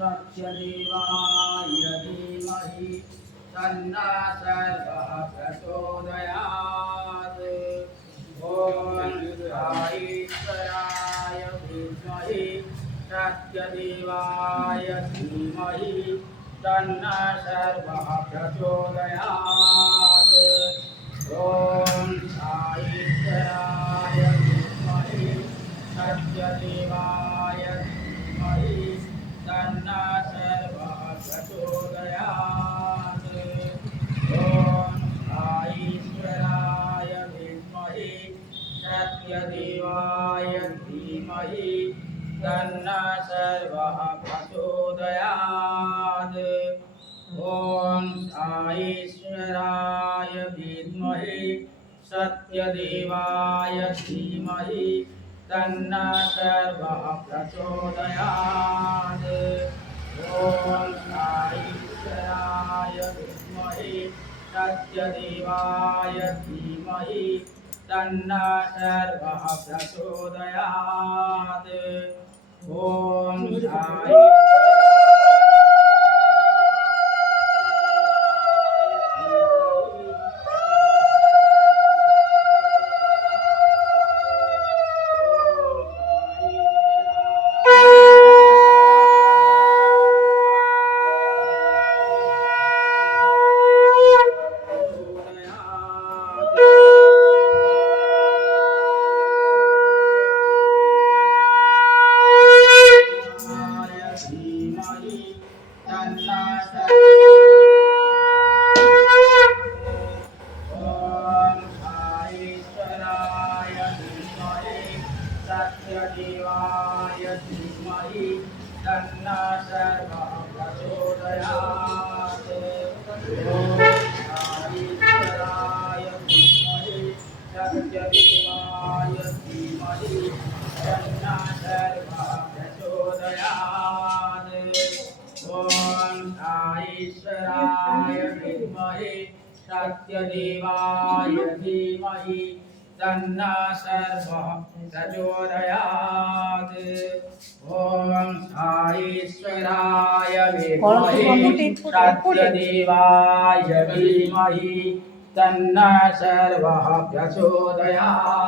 सत्यदेवाय धीमहि तन्नः सर्वः प्रचोदयात्। ॐ ईश्वराय विद्महे सत्यदेवाय धीमहि तन्नः सर्वः प्रचोदयात्। ॐ ईश्वराय विद्महे सत्यदेवाय धीमहि तन्नः सर्वः प्रचोदयात्। ॐ ईश्वराय विद्महे सत्यदेवाय धीमहि तन्नः सर्वः प्रचोदयात्। ॐ ईश्वराय विद्महे सत्यदेवाय धीमहि तन्नः सर्वः प्रचोदयात्। ॐ ईश्वराय विद्महे सत्यदेवाय धीमहि तन्नः सर्वः प्रचोदयात्। सत्यदेवाय धीमहि तन्नः सर्वः प्रचोदयात्। ईश्वराय विद्महे सत्यदेवाय धीमहि तन्नः सर्वः प्रचोदयात्। ॐ ईश्वराय विद्महे सत्यदेवाय धीमहि तन्नः सर्वः प्रचोदयात्। ॐ ईश्वराय विद्महे सत्यदेवाय धीमहि तन्नः सर्वः प्रचोदयात्।